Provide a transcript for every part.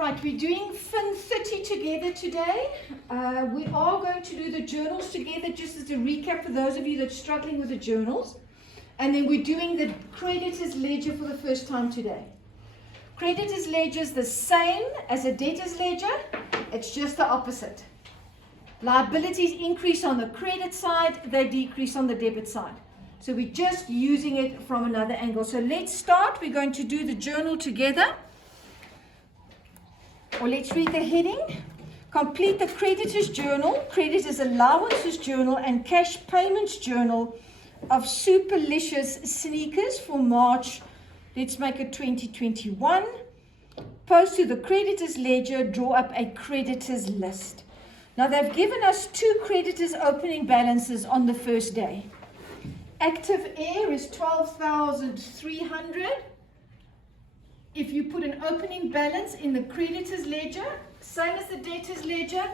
Right, we're doing Fin 30 together today. We are going to do the journals together just as a recap for those of you that's struggling with the journals. And then we're doing the creditors ledger for the first time today. Creditors ledger is the same as a debtors ledger, it's just the opposite. Liabilities increase on the credit side, they decrease on the debit side. So we're just using it from another angle. So let's start. We're going to do the journal together. Or let's read the heading. Complete the creditors journal, creditors allowances journal, and cash payments journal of Superlicious sneakers for March. Let's make it 2021. Post to the creditors ledger, draw up a creditors list. Now they've given us 2 creditors opening balances on the first day. Active air is 12,300. If you put an opening balance in the creditors ledger, same as the debtors ledger,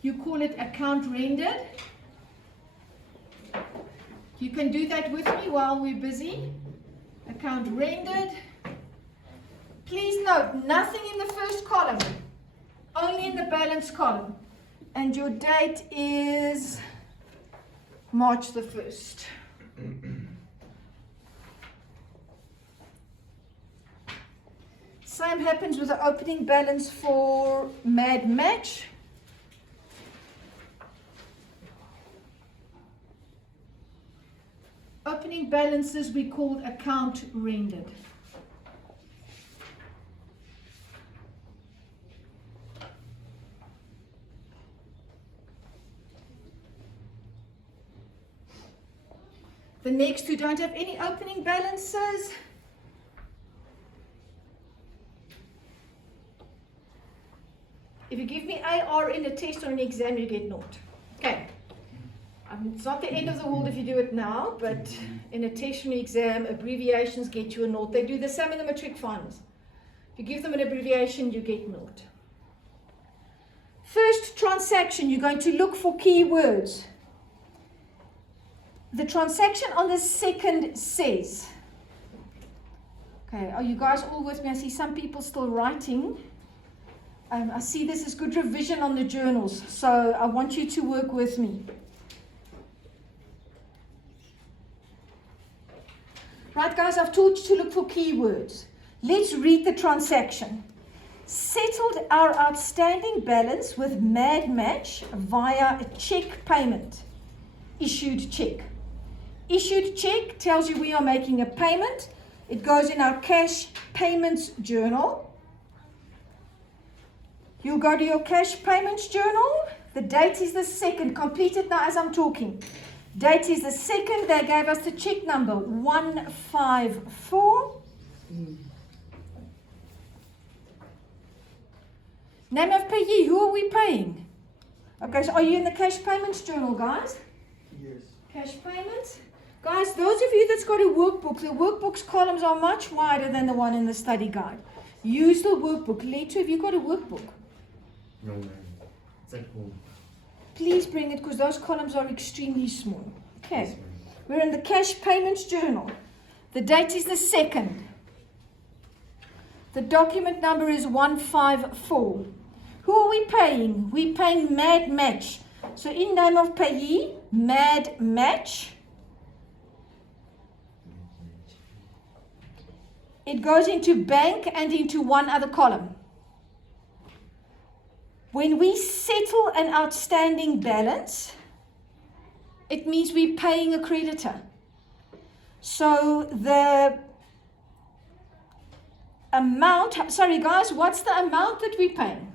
you call it account rendered. You can do that with me while we're busy. Account rendered. Please note, nothing in the first column, only in the balance column. And your date is March the 1st. Same happens with the opening balance for Mad Match. Opening balances we called account rendered. The next 2 don't have any opening balances. If you give me AR in a test or an exam, you get 0. Okay. It's not the end of the world if you do it now, but in a tertiary exam, abbreviations get you a 0. They do the same in the matric finals. If you give them an abbreviation, you get 0. First transaction, you're going to look for keywords. The transaction on the second says, okay, are you guys all with me? I see some people still writing. I see this is good revision on the journals, so I want you to work with me. Right, guys, I've told you to look for keywords. Let's read the transaction. Settled our outstanding balance with Mad Match via a check payment. Issued check. Issued check tells you we are making a payment. It goes in our cash payments journal. You'll go to your cash payments journal. The date is the 2nd. Complete it now as I'm talking. Date is the 2nd. They gave us the check number 154. Name of payee. Who are we paying? Okay, so are you in the cash payments journal, guys? Yes. Cash payments. Guys, those of you that's got a workbook, the workbook's columns are much wider than the one in the study guide. Use the workbook. Leto, have you got a workbook? No, ma'am. It's at home. Please bring it because those columns are extremely small. Okay. Yes, We're in the cash payments journal. The date is the 2nd. The document number is 154. Who are we paying? We're paying Mad Match. So in name of payee, Mad Match. It goes into bank and into one other column. When we settle an outstanding balance, it means we're paying a creditor. So the amount, sorry guys, what's the amount that we're paying?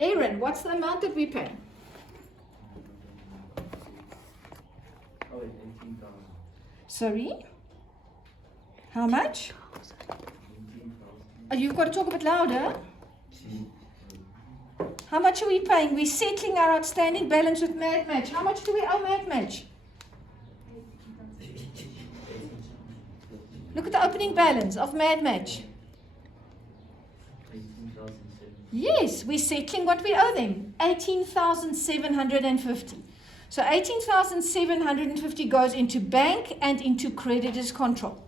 Aaron, what's the amount that we're paying? Oh, 18,000. Sorry? How much? 18,000. Oh, you've got to talk a bit louder. How much are we paying? We're settling our outstanding balance with Mad Match. How much do we owe Mad Match? Look at the opening balance of Mad Match. 18,700. Yes, we're settling what we owe them. 18,750. So 18,750 goes into bank and into creditors control.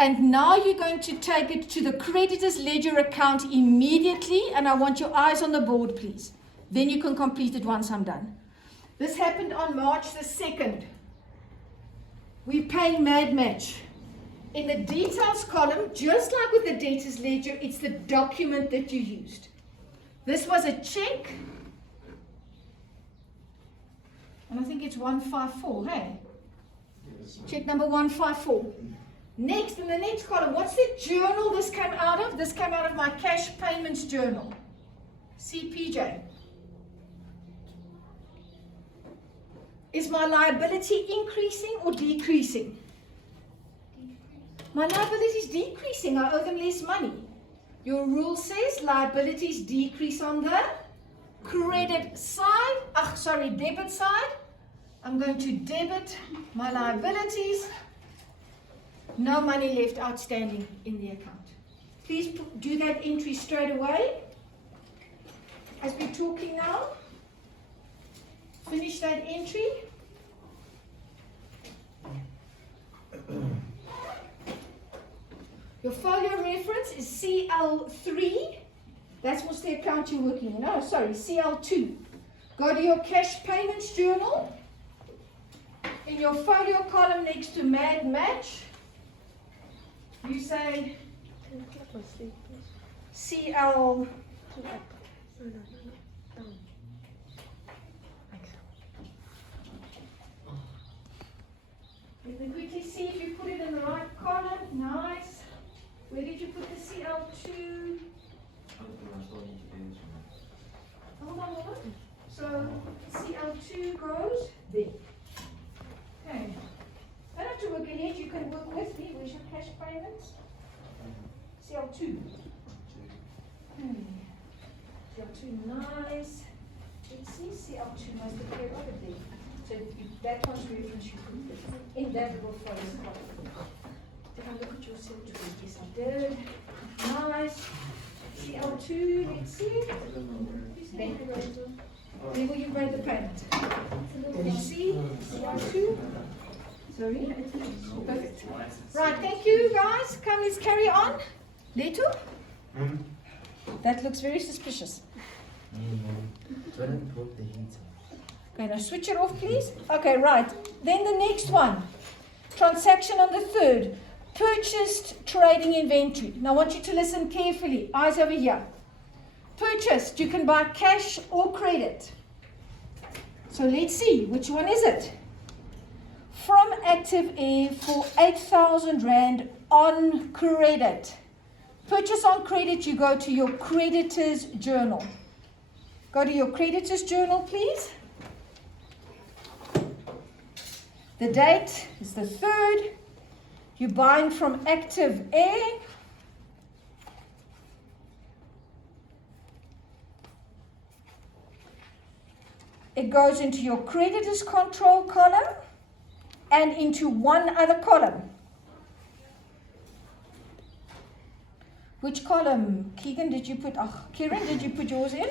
And now you're going to take it to the creditor's ledger account immediately, and I want your eyes on the board, please. Then you can complete it once I'm done. This happened on March the 2nd. We're paying Mad Match. In the details column, just like with the debtors ledger, it's the document that you used. This was a check, and I think it's 154, hey? Check number 154. Next, in the next column, what's the journal this came out of? This came out of my cash payments journal. CPJ. Is my liability increasing or decreasing? My liability is decreasing. I owe them less money. Your rule says liabilities decrease on the credit side. Debit side. I'm going to debit my liabilities. No money left outstanding in the account. Please do that entry straight away. As we're talking now, finish that entry. Your folio reference is CL3. That's what's the account you're working in. Oh, sorry, CL2. Go to your cash payments journal. In your folio column next to Mad Match, you say CL. Let me quickly see if you put it in the right column. Nice. Where did you put the CL2? Hold on. So CL2 goes there. Okay. I don't have to work ahead. You can work with me. Where's your cash payments? CL2. CL2, nice. Let's see, CL2 must appear over there. So that one's reference you put it in that little follow column. Did I look at your CL2? Yes, I did. Nice. CL2, let's see. Bank. Where will you grade the payment? Let's see. CL2. Sorry. Perfect. Right, thank you guys. Come, let's carry on. Leto? That looks very suspicious. Okay, now switch it off, please. Okay, right. Then the next one. Transaction on the 3rd. Purchased trading inventory. Now I want you to listen carefully. Eyes over here. Purchased. You can buy cash or credit. So let's see. Which one is it? From Active Air for 8,000 Rand on credit. Purchase on credit, you go to your creditors journal. Go to your creditors journal, please. The date is the 3rd. You're buying from Active Air. It goes into your creditors control column and into one other column. Which column? Keegan, did you put, Kieran, did you put yours in?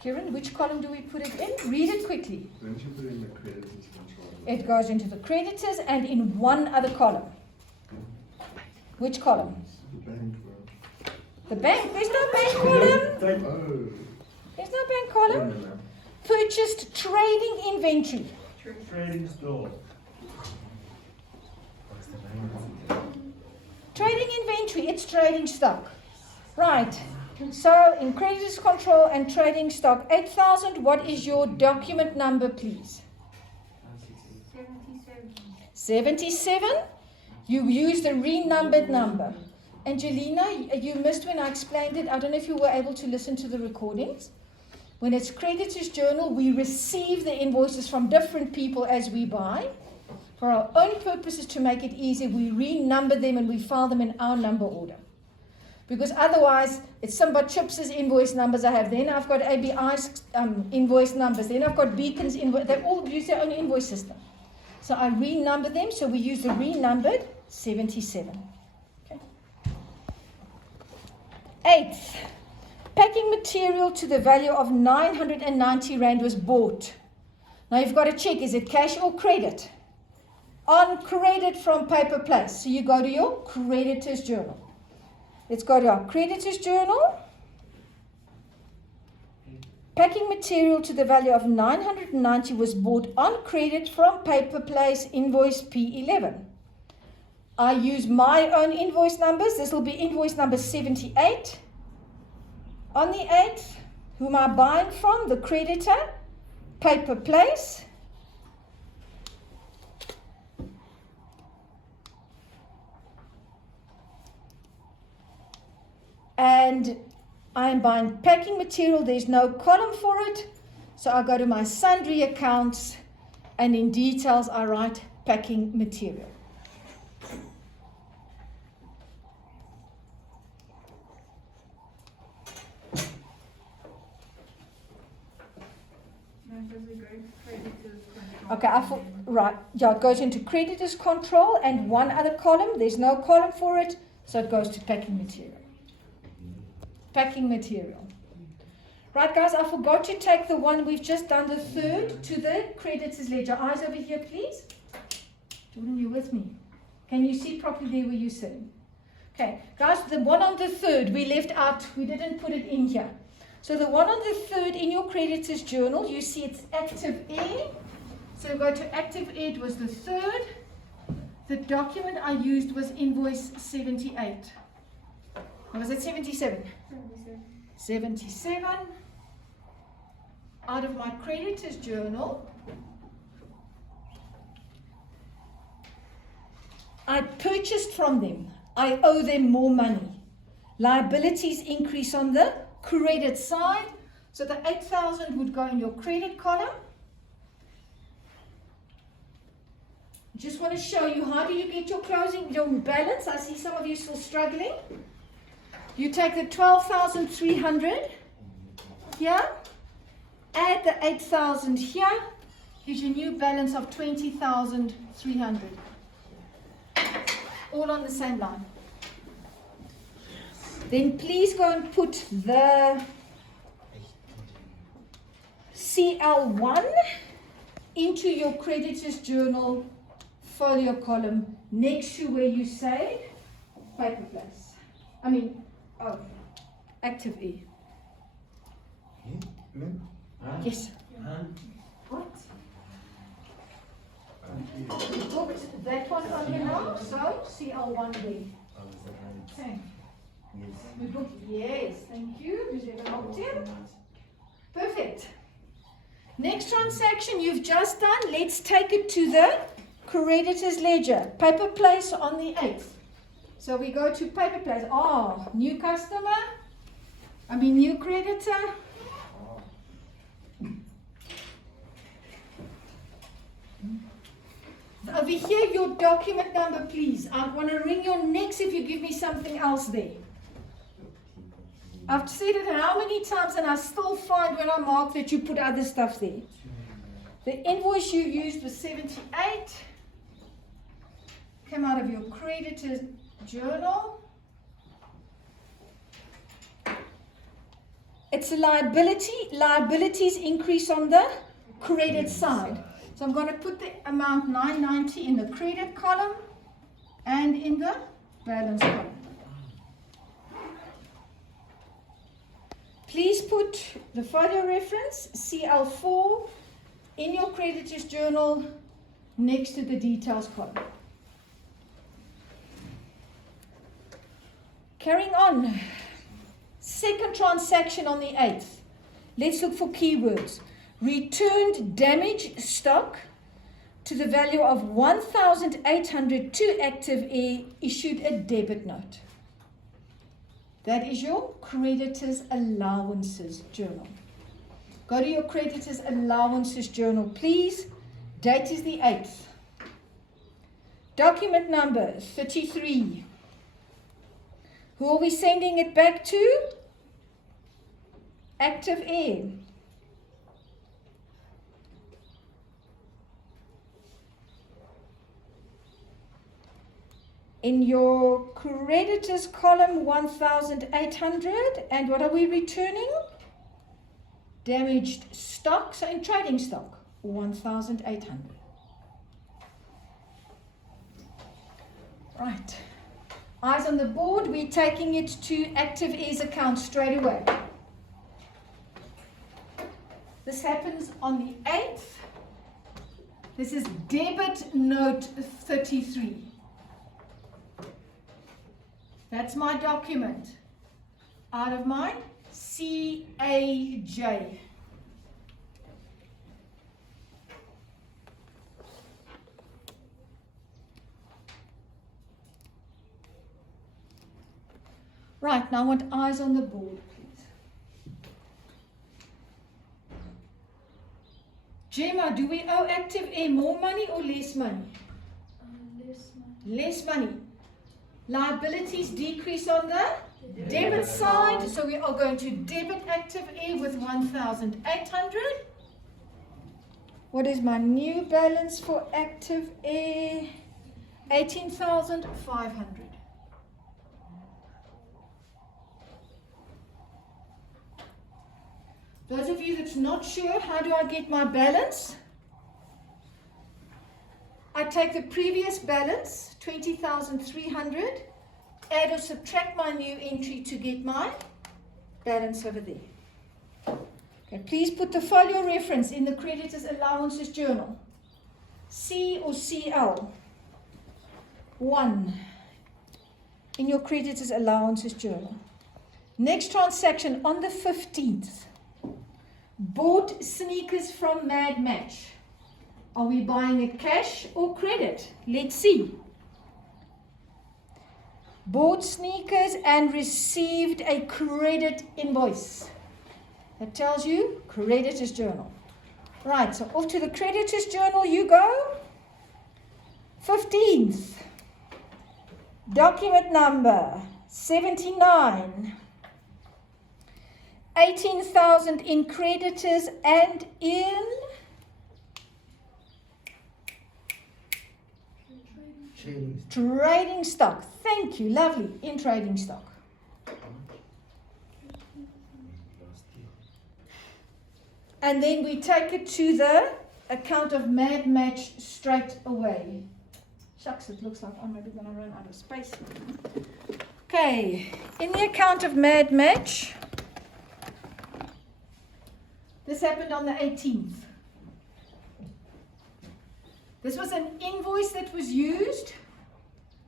Kieran, which column do we put it in? Read it quickly. Don't you put in the creditors control? It goes into the creditors and in one other column. Which column? The bank. The bank. There's no bank column. Oh. There's no bank column. Purchased trading inventory. Trading store. Trading inventory, it's trading stock. Right. So in creditors control and trading stock, 8,000, what is your document number, please? 77. You use the renumbered number. Angelina, you missed when I explained it. I don't know if you were able to listen to the recordings. When it's creditors journal, we receive the invoices from different people as we buy. For our own purposes, to make it easy, we renumber them and we file them in our number order. Because otherwise, it's somebody Chips's invoice numbers I have. Then I've got ABI's invoice numbers. Then I've got Beacon's invoice. They all use their own invoice system. So I renumber them. So we use the renumbered 77. 8th, packing material to the value of 990 Rand was bought. Now you've got to check, is it cash or credit? On credit from Paper Place. So you go to your creditors journal. Let's go to our creditors journal. Packing material to the value of 990 was bought on credit from Paper Place, invoice P11. I use my own invoice numbers. This will be invoice number 78. On the 8th, who am I buying from? The creditor, Paper Place. And I am buying packing material. There's no column for it. So I go to my sundry accounts, and in details I write packing material. Okay, right, yeah, it goes into creditors control and one other column. There's no column for it, so it goes to packing material. Packing material. Right, guys, I forgot to take the one we've just done, the 3rd, to the creditors ledger. Eyes over here, please. Jordan, you with me? Can you see properly there where you're sitting? Okay, guys, the one on the 3rd we left out. We didn't put it in here. So the one on the 3rd in your creditors journal, you see it's active air. So we go to active air, it was the 3rd. The document I used was invoice 78. Or was it 77? 77. Out of my creditors journal, I purchased from them. I owe them more money. Liabilities increase on the credit side. So the 8,000 would go in your credit column. Just want to show you, how do you get your closing, your balance? I see some of you still struggling. You take the 12,300 here, add the 8,000 here, gives you a new balance of 20,300. All on the same line. Then please go and put the CL1 into your creditors journal folio column next to where you say Paper Place. Active E. Yes. What? We put that one on here now, so CL1 there. Okay. We put, yes, thank you. Perfect. Next transaction you've just done, let's take it to the creditors ledger. Paper Place on the 8th. So we go to Paper Place. Oh, new customer. New creditor. Over here, your document number, please. I want to wring your necks if you give me something else there. I've said it how many times, and I still find when I mark that you put other stuff there. The invoice you used was 78. Come out of your creditors journal. It's a liability. Liabilities increase on the credit side. So I'm going to put the amount 990 in the credit column and in the balance column. Please put the folio reference CL4 in your creditors journal next to the details column. Carrying on. Second transaction on the 8th. Let's look for keywords. Returned damaged stock to the value of 1,800 to Active Air, issued a debit note. That is your creditors allowances journal. Go to your creditors allowances journal, please. Date is the 8th. Document number 33. Who are we sending it back to? Active Air. In your creditors column, 1,800. And what are we returning? Damaged stock. So in trading stock, 1,800. Right. Eyes on the board. We're taking it to active heirs account straight away. This happens on the 8th. This is debit note 33. That's my document. Out of my CAJ. Right, now I want eyes on the board, please. Gemma, do we owe active heir more money or less money? Less money. Less money. Liabilities decrease on the debit side, so we are going to debit active heir with 1,800. What is my new balance for active heir? 18,500. Those of you that's not sure, how do I get my balance? I take the previous balance, 20,300, add or subtract my new entry to get my balance over there. Okay, please put the folio reference in the creditors allowances journal. C or CL. 1 in your creditors allowances journal. Next transaction on the 15th. Bought sneakers from Mad Match. Are we buying it cash or credit? Let's see. Bought sneakers and received a credit invoice. That tells you creditors journal. Right, so off to the creditors journal you go. 15th. Document number 79. 18,000 in creditors and in trading stock. Thank you, lovely. In trading stock. And then we take it to the account of Mad Match straight away. Shucks, it looks like I'm maybe going to run out of space. Okay, in the account of Mad Match, this happened on the 18th. This was an invoice that was used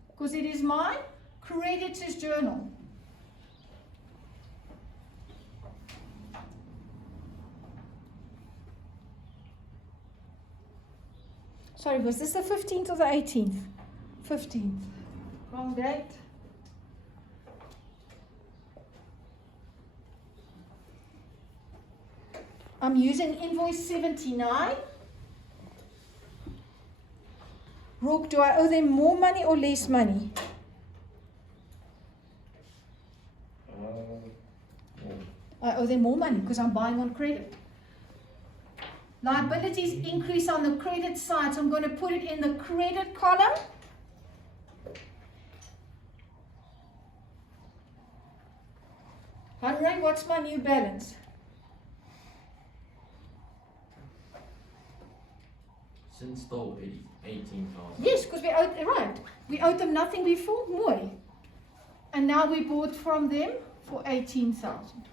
because it is my creditors journal. Sorry, was this the 15th or the 18th? 15th. Wrong date. I'm using invoice 79. Rook, do I owe them more money or less money? I owe them more money because I'm buying on credit. Liabilities increase on the credit side, so I'm going to put it in the credit column. Henry, what's my new balance? Since though 18,000. Yes, because we owed, right, we owed them nothing before, mooi. And now we bought from them for 18,000.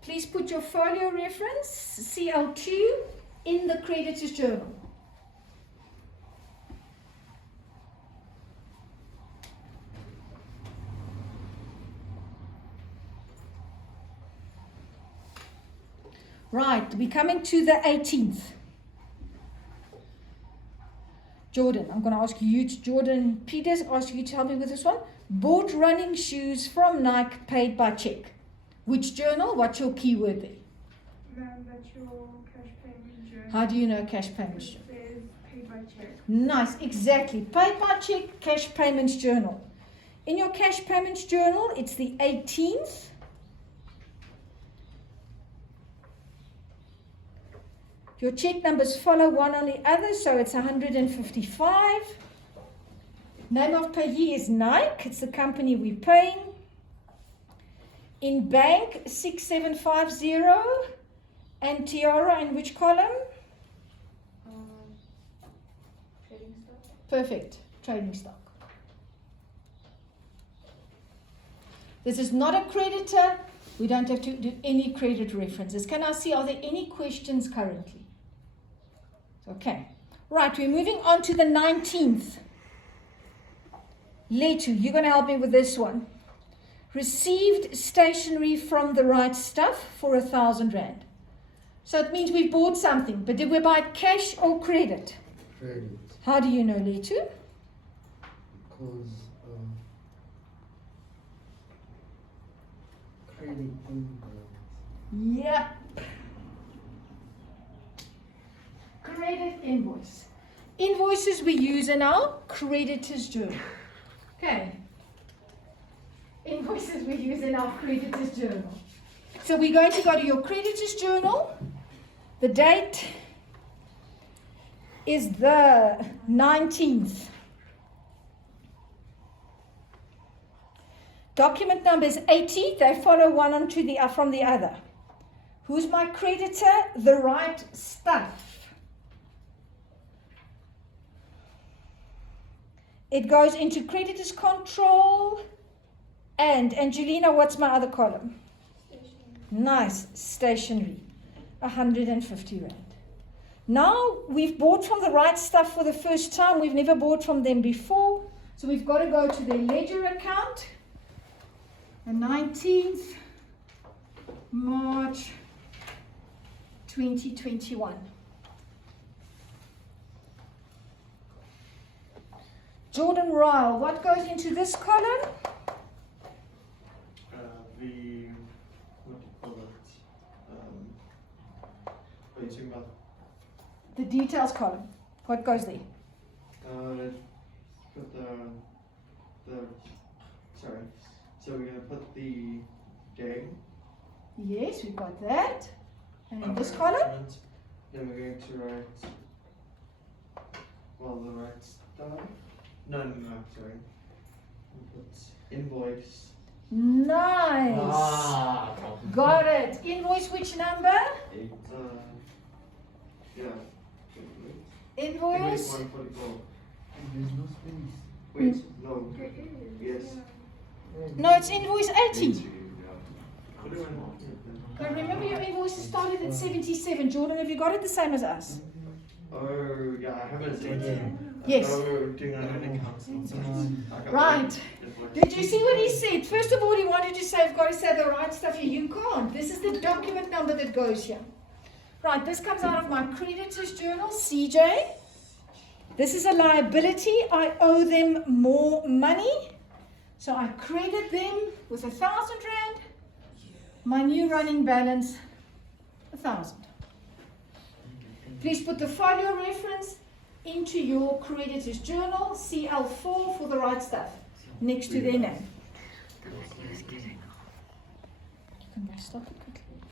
Please put your folio reference, CL2, in the creditors journal. Right, we're coming to the 18th. Jordan, I'm going to ask you, Jordan Peters, ask you to help me with this one. Bought running shoes from Nike, paid by check. Which journal? What's your keyword there? That's your cash payment journal. How do you know cash payments? It says paid by check. Nice, exactly. Paid by check, cash payments journal. In your cash payments journal, it's the 18th. Your check numbers follow one on the other, so it's 155. Name of payee is Nike. It's the company we're paying. In bank, 6750. And Tiara, in which column? Trading stuff. Perfect. Trading stock. This is not a creditor. We don't have to do any credit references. Can I see, are there any questions currently? Okay. Right, we're moving on to the 19th. Letu, you're going to help me with this one. Received stationery from the right stuff for 1,000 Rand. So it means we bought something, but did we buy cash or credit? Credit. How do you know, Letu? Because credit invoice. Yep. Credit invoice. Invoices we use in our creditors journal. Okay. Invoices we use in our creditors journal. So we're going to go to your creditors journal. The date is the 19th. Document number is 80. They follow one onto the from the other. Who's my creditor? The right stuff. It goes into creditors control. And Angelina, what's my other column? Stationery. Nice, stationery. 150 Rand. Now we've bought from the right stuff for the first time. We've never bought from them before. So we've got to go to their ledger account. The 19th March 2021. Jordan Ryle, what goes into this column? The what do you call it? What are you talking about? The details column. What goes there? Put the sorry. So we're gonna put the day. Yes, we've got that. And in this Okay, column? and then we're going to write the right stuff. No, sorry. We'll put invoice. Nice. Ah, Got it. Invoice which number? Yeah. Invoice. 144. There's no space. Wait, no. There is. Yes. Yeah. No, it's invoice 80. What do I want here then? Now remember your invoice started at 77. Jordan, have you got it the same as us? Oh, yeah, I have it. Yeah. Yes. We're doing our own accounts. Right. Did you see what he said? First of all, he wanted to say, I've got to say the right stuff here. You can't. This is the document number that goes here. Right, this comes out of my creditors journal, CJ. This is a liability. I owe them more money. So I credit them with 1,000 Rand. My new running balance, 1,000. Please put the folio reference into your creditors journal, CL4 for the right stuff, next to their name. You can stop it quickly.